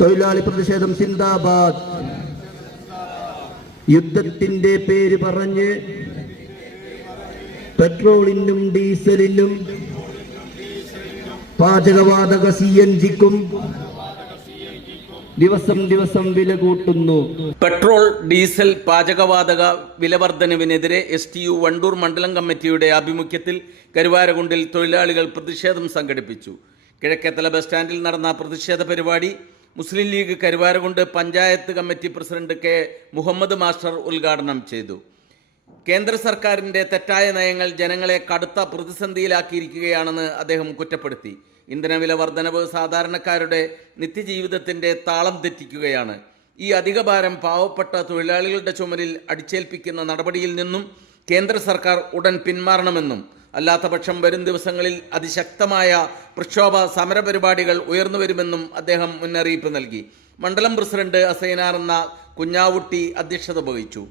തൊഴിലാളി പ്രതിഷേധം സിന്ദാബാദ്. യുദ്ധത്തിന്റെ പേര് പറഞ്ഞ് പെട്രോളിനും ഡീസലിനും പാചകവാതക CNG-ക്കും ദിവസം ദിവസം വില കൂട്ടുന്നു. പെട്രോൾ, ഡീസൽ, പാചകവാതക വില വർധനവിനെതിരെ STU വണ്ടൂർ മണ്ഡലം കമ്മിറ്റിയുടെ ആഭിമുഖ്യത്തിൽ കരുവാരകുണ്ടിൽ തൊഴിലാളികൾ പ്രതിഷേധം സംഘടിപ്പിച്ചു. കിഴക്കേത്തല ബസ് സ്റ്റാൻഡിൽ നടന്ന പ്രതിഷേധ പരിപാടി Muslim League Karuvarakundu panchayat committee president K. Muhammad master ഉദ്ഘാടനം ചെയ്തു. കേന്ദ്ര സർക്കാരിന്റെ തെറ്റായ നയങ്ങൾ ജനങ്ങളെ കടുത്ത പ്രതിസന്ധിയിലാക്കിയിരിക്കുകയാണെന്ന് അദ്ദേഹം കുറ്റപ്പെടുത്തി. ഇന്ധനവില വർധനവ് സാധാരണക്കാരുടെ നിത്യജീവിതത്തിന്റെ താളം തെറ്റിക്കുകയാണ്. ഈ അധികഭാരം പാവപ്പെട്ട തൊഴിലാളികളുടെ ചുമലിൽ അടിച്ചേൽപ്പിക്കുന്ന നടപടിയിൽ നിന്നും കേന്ദ്ര സർക്കാർ ഉടൻ പിന്മാറണമെന്നും അല്ലാത്തപക്ഷം വരും ദിവസങ്ങളിൽ അതിശക്തമായ പ്രക്ഷോഭ സമരപരിപാടികൾ ഉയർന്നുവരുമെന്നും അദ്ദേഹം മുന്നറിയിപ്പ് നൽകി. മണ്ഡലം പ്രസിഡന്റ് അസൈനാർന്ന കുഞ്ഞാവുട്ടി അധ്യക്ഷത വഹിച്ചു.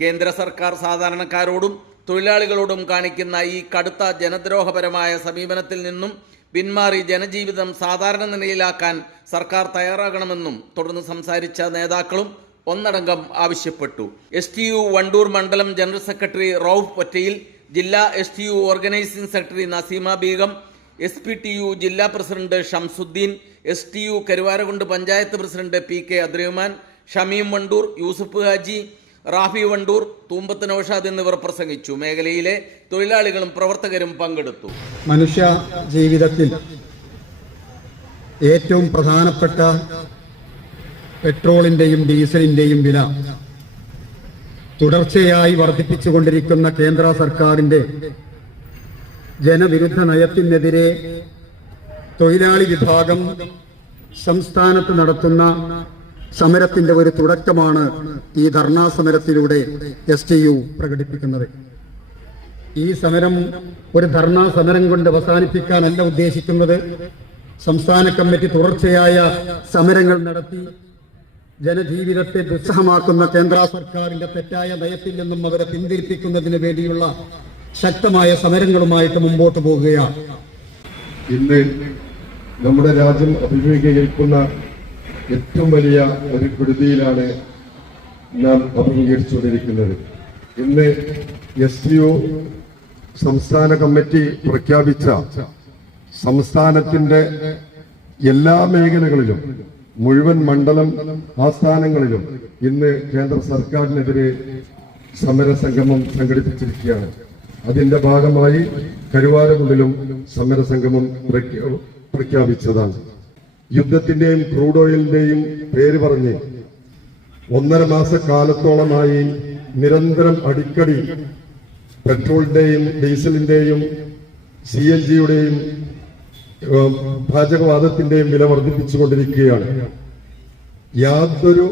കേന്ദ്ര സർക്കാർ സാധാരണക്കാരോടും തൊഴിലാളികളോടും കാണിക്കുന്ന ഈ കടുത്ത ജനദ്രോഹപരമായ സമീപനത്തിൽ നിന്നും പിന്മാറി ജനജീവിതം സാധാരണ നിലയിലാക്കാൻ സർക്കാർ തയ്യാറാകണമെന്നും തുടർന്ന് സംസാരിച്ച നേതാക്കളും ഒന്നടങ്കം ആവശ്യപ്പെട്ടു. STU വണ്ടൂർ മണ്ഡലം ജനറൽ സെക്രട്ടറി റൌഫ് പൊറ്റയിൽ, ജില്ലാ STU organising secretary Naseema Beegum, SPTU ജില്ലാ president Shamsuddin, STU Karuvarakundu panchayat president PK Abdurahman, Shameem Wandoor, Yusuf Haji, Rafi Wandoor, Thoombath Naushad എന്നിവർ പ്രസംഗിച്ചു. മേഖലയിലെ തൊഴിലാളികളും പ്രവർത്തകരും പങ്കെടുത്തു. മനുഷ്യ ജീവിതത്തിൽ ഏറ്റവും പ്രധാനപ്പെട്ട പെട്രോളിന്റെയും ഡീസലിന്റെയും വില തുടർച്ചയായി വർദ്ധിപ്പിച്ചുകൊണ്ടിരിക്കുന്ന കേന്ദ്ര സർക്കാരിന്റെ ജനവിരുദ്ധ നയത്തിനെതിരെ തൊഴിലാളി വിഭാഗം സംസ്ഥാനത്ത് നടത്തുന്ന സമരത്തിന്റെ ഒരു തുടക്കമാണ് ഈ ധർണാ സമരത്തിലൂടെ STU പ്രകടിപ്പിക്കുന്നത്. ഈ സമരം ഒരു ധർണാ സമരം കൊണ്ട് അവസാനിപ്പിക്കാനല്ല ഉദ്ദേശിക്കുന്നത്. സംസ്ഥാന കമ്മിറ്റി തുടർച്ചയായ സമരങ്ങൾ നടത്തി ജനജീവിതത്തെ ദുസ്സഹമാക്കുന്ന കേന്ദ്ര സർക്കാരിന്റെ തെറ്റായ നയത്തിൽ നിന്നും അവരെ പിന്തിരിപ്പിക്കുന്നതിന് വേണ്ടിയുള്ള ശക്തമായ സമരങ്ങളുമായിട്ട് മുമ്പോട്ട് പോകുകയാണ്. ഇന്ന് നമ്മുടെ രാജ്യം അഭിമുഖീകരിക്കുന്ന ഏറ്റവും വലിയ ഒരു കെടുതിയിലാണ് നാം അഭിമുഖീകരിച്ചുകൊണ്ടിരിക്കുന്നത്. ഇന്ന് STU സംസ്ഥാന കമ്മിറ്റി പ്രഖ്യാപിച്ച സംസ്ഥാനത്തിന്റെ എല്ലാ മേഖലകളിലും മുഴുവൻ മണ്ഡലം ആസ്ഥാനങ്ങളിലും ഇന്ന് കേന്ദ്ര സർക്കാരിനെതിരെ സമരസംഗമം സംഘടിപ്പിച്ചിരിക്കുകയാണ്. അതിന്റെ ഭാഗമായി കരുവാരകുണ്ടിലും സമരസംഗമം പ്രഖ്യാപിച്ചതാണ്. യുദ്ധത്തിന്റെയും ക്രൂഡ് ഓയിലിന്റെയും പേര് പറഞ്ഞ് 1.5 മാസക്കാലത്തോളമായി നിരന്തരം അടിക്കടി പെട്രോളിന്റെയും ഡീസലിന്റെയും CNG-യുടെയും പാചകവാതത്തിന്റെയും വില വർദ്ധിപ്പിച്ചുകൊണ്ടിരിക്കുകയാണ്. യാതൊരു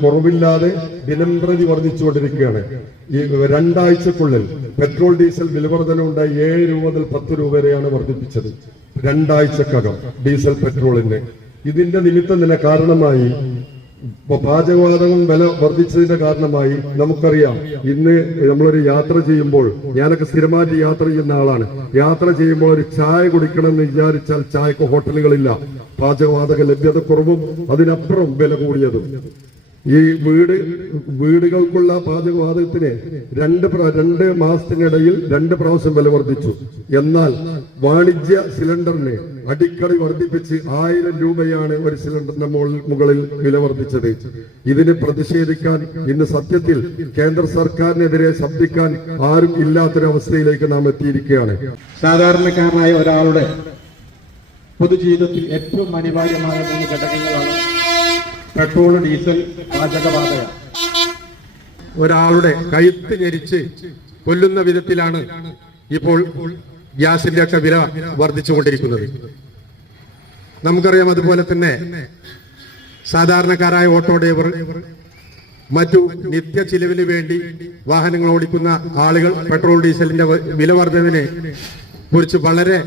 കുറവില്ലാതെ ദിനം പ്രതി വർദ്ധിച്ചുകൊണ്ടിരിക്കുകയാണ്. ഈ 2 ആഴ്ചക്കുള്ളിൽ പെട്രോൾ ഡീസൽ വില വർധനവുണ്ടായി 7 രൂപ മുതൽ 10 രൂപ വരെയാണ് വർദ്ധിപ്പിച്ചത്. 2 ആഴ്ചക്കകം ഡീസൽ പെട്രോളിന്. ഇതിന്റെ നിമിത്തം തന്നെ കാരണമായി പാചകവാതകം വില വർദ്ധിച്ചതിന്റെ കാരണമായി നമുക്കറിയാം, ഇന്ന് നമ്മളൊരു യാത്ര ചെയ്യുമ്പോൾ, ഞാനൊക്കെ സ്ഥിരമായിട്ട് യാത്ര ചെയ്യുന്ന ആളാണ്, യാത്ര ചെയ്യുമ്പോൾ ഒരു ചായ കുടിക്കണമെന്ന് വിചാരിച്ചാൽ ചായക്ക് ഹോട്ടലുകളില്ല. പാചകവാതക ലഭ്യത കുറവും അതിനപ്പുറം വില കൂടിയതും. ഈ വീടുകൾക്കുള്ള പാചകവാതകത്തിന് 2 മാസത്തിനിടയിൽ 2 പ്രാവശ്യം വില വർദ്ധിച്ചു. എന്നാൽ വാണിജ്യ സിലിണ്ടറിന് അടിക്കടി വർദ്ധിപ്പിച്ച് 1000 രൂപയാണ് ഒരു സിലിണ്ടറിന്റെ മുകളിൽ വില വർദ്ധിച്ചത്. ഇതിന് പ്രതിഷേധിക്കാൻ ഇന്ന് സത്യത്തിൽ കേന്ദ്ര സർക്കാരിനെതിരെ ശബ്ദിക്കാൻ ആരും ഇല്ലാത്തൊരവസ്ഥയിലേക്ക് നാം എത്തിയിരിക്കുകയാണ്. സാധാരണക്കാരനായ ഒരാളുടെ പൊതുജീവിതത്തിൽ ഏറ്റവും അനിവാര്യമായ 3 ഘടകങ്ങളാണ് പെട്രോൾ, ഡീസൽ, പാചകവാതക. ഒരാളുടെ കഴുത്ത് ഞെരിച്ച് കൊല്ലുന്ന വിധത്തിലാണ് ഇപ്പോൾ ഗ്യാസിന്റെ ഒക്കെ വില വർദ്ധിച്ചുകൊണ്ടിരിക്കുന്നത്. നമുക്കറിയാം. അതുപോലെ തന്നെ സാധാരണക്കാരായ ഓട്ടോ ഡ്രൈവർ, മറ്റു നിത്യ ചിലവിന് വേണ്ടി വാഹനങ്ങൾ ഓടിക്കുന്ന ആളുകൾ പെട്രോൾ ഡീസലിന്റെ വില വർധനവിനെ കുറിച്ച് വളരെ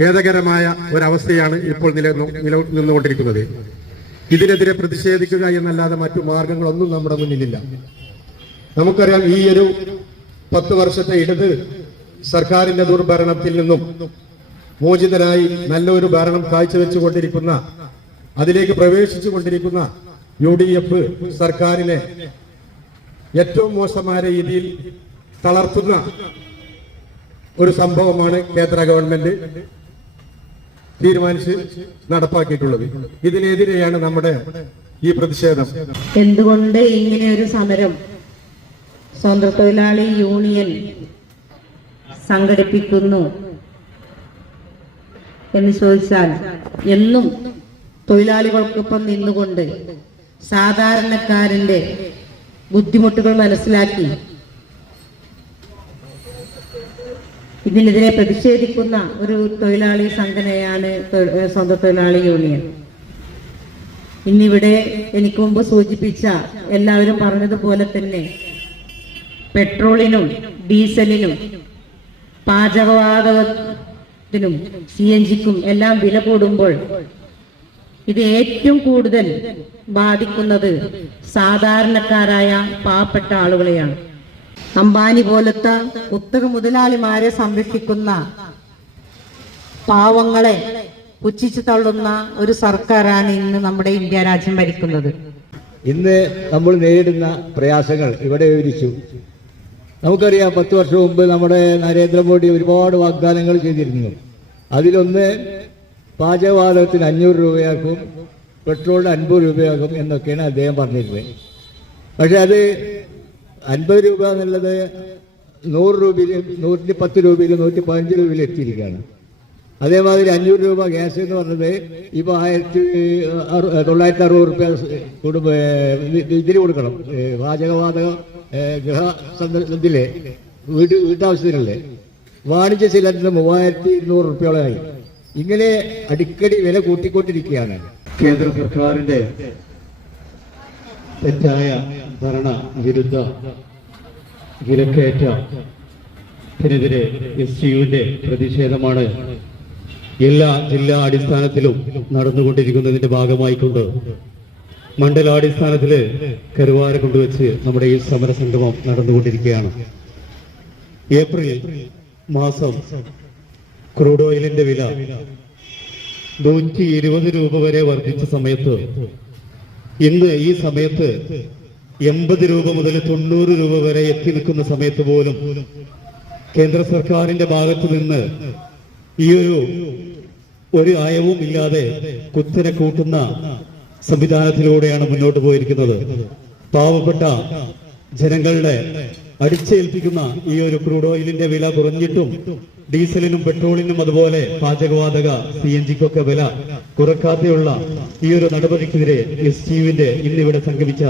ഖേദകരമായ ഒരവസ്ഥയാണ് ഇപ്പോൾ നിലനിന്നുകൊണ്ടിരിക്കുന്നത്. ഇതിനെതിരെ പ്രതിഷേധിക്കുക എന്നല്ലാതെ മറ്റു മാർഗങ്ങളൊന്നും നമ്മുടെ മുന്നിലില്ല. നമുക്കറിയാം, ഈ ഒരു 10 വർഷത്തെ ഇടത് സർക്കാരിന്റെ ദുർഭരണത്തിൽ നിന്നും മോചിതനായി നല്ലൊരു ഭരണം കാഴ്ചവെച്ചുകൊണ്ടിരിക്കുന്ന അതിലേക്ക് പ്രവേശിച്ചു കൊണ്ടിരിക്കുന്ന UDF സർക്കാരിനെ ഏറ്റവും മോശമായ രീതിയിൽ തളർത്തുന്ന ഒരു സംഭവമാണ് കേന്ദ്ര ഗവൺമെന്റ് തീരുമാനിച്ച് നടപ്പാക്കിയിട്ടുള്ളത്. ഇതിനെതിരെയാണ് നമ്മുടെ ഈ പ്രതിഷേധം. എന്തുകൊണ്ട് ഇങ്ങനെ ഒരു സമരം സ്വതന്ത്ര തൊഴിലാളി യൂണിയൻ സംഘടിപ്പിക്കുന്നു എന്ന് ചോദിച്ചാൽ, എന്നും തൊഴിലാളികൾക്കൊപ്പം നിന്നുകൊണ്ട് സാധാരണക്കാരന്റെ ബുദ്ധിമുട്ടുകൾ മനസ്സിലാക്കി ഇതിനെതിരെ പ്രതിഷേധിക്കുന്ന ഒരു തൊഴിലാളി സംഘടനയാണ് സ്വതന്ത്ര തൊഴിലാളി യൂണിയൻ. ഇന്നിവിടെ എനിക്ക് മുമ്പ് സൂചിപ്പിച്ച എല്ലാവരും പറഞ്ഞതുപോലെ തന്നെ പെട്രോളിനും ഡീസലിനും പാചകവാതകത്തിനും CNGക്കും എല്ലാം വില കൂടുമ്പോൾ ഇത് ഏറ്റവും കൂടുതൽ ബാധിക്കുന്നത് സാധാരണക്കാരായ പാവപ്പെട്ട ആളുകളെയാണ്. അംബാനി പോലത്തെ കുത്തക മുതലാളിമാരെ സംരക്ഷിക്കുന്ന പാവങ്ങളെ പുച്ഛിച്ചു തള്ളുന്ന ഒരു സർക്കാരാണ് ഇന്ന് നമ്മുടെ ഇന്ത്യ രാജ്യം ഭരിക്കുന്നത്. ഇന്ന് നമ്മൾ നേരിടുന്ന പ്രയാസങ്ങൾ ഇവിടെ വിവരിച്ചു. നമുക്കറിയാം, 10 വർഷം മുമ്പ് നമ്മുടെ നരേന്ദ്രമോദി ഒരുപാട് വാഗ്ദാനങ്ങൾ ചെയ്തിരുന്നു. അതിലൊന്ന് പാചകവാതകത്തിന് 500 രൂപയാക്കും, പെട്രോളിന് 50 രൂപയാക്കും എന്നൊക്കെയാണ് അദ്ദേഹം പറഞ്ഞിരുന്നത്. പക്ഷെ അത് 50 രൂപ എന്നുള്ളത് 100 രൂപയിലും 110 രൂപയിലും 115 രൂപയിലും എത്തിയിരിക്കുകയാണ്. അതേമാതിരി 500 രൂപ ഗ്യാസ് എന്ന് പറഞ്ഞത് ഇപ്പോൾ 1960 രൂപ ഇതിന് കൊടുക്കണം. പാചകവാതകം ഗൃഹസന്ദർഭത്തിലെ വീട്ടാവശ്യത്തിനല്ലേ. വാണിജ്യ സിലിണ്ടറിന് 3200 രൂപയോളമായി. ഇങ്ങനെ അടിക്കടി വില കൂട്ടിക്കൊണ്ടിരിക്കുകയാണ്. കേന്ദ്ര സർക്കാരിന്റെ തെറ്റായ ഭരണ വിരുദ്ധ വിലക്കയറ്റത്തിനെതിരെ STUവിന്റെ പ്രതിഷേധമാണ് എല്ലാ ജില്ലാ അടിസ്ഥാനത്തിലും നടന്നുകൊണ്ടിരിക്കുന്നതിന്റെ ഭാഗമായിക്കൊണ്ട് മണ്ഡലാടിസ്ഥാനത്തില് കരുവാര കൊണ്ടുവച്ച് നമ്മുടെ ഈ സമരസംഗമം നടന്നുകൊണ്ടിരിക്കുകയാണ്. ഏപ്രിൽ മാസം ക്രൂഡ് ഓയിലിന്റെ വില 120 രൂപ വരെ വർദ്ധിച്ച സമയത്ത് ഇന്ന് ഈ സമയത്ത് 80 രൂപ മുതൽ 90 രൂപ വരെ എത്തി നിൽക്കുന്ന സമയത്ത് പോലും കേന്ദ്ര സർക്കാരിന്റെ ഭാഗത്തു നിന്ന് ഈ ഒരു ആയവും ഇല്ലാതെ കുത്തനെ കൂട്ടുന്ന സംവിധാനത്തിലൂടെയാണ് മുന്നോട്ട് പോയിരിക്കുന്നത്. പാവപ്പെട്ട ജനങ്ങളുടെ അടിച്ചേൽപ്പിക്കുന്ന ഈ ഒരു ക്രൂഡ് ഓയിലിന്റെ വില കുറഞ്ഞിട്ടും ഡീസലിനും പെട്രോളിനും അതുപോലെ പാചകവാതക CNGക്കൊക്കെ വില കുറക്കാതെയുള്ള ഈ ഒരു നടപടിക്കെതിരെ STUവിന്റെ ഇന്നിവിടെ സംഗമിച്ച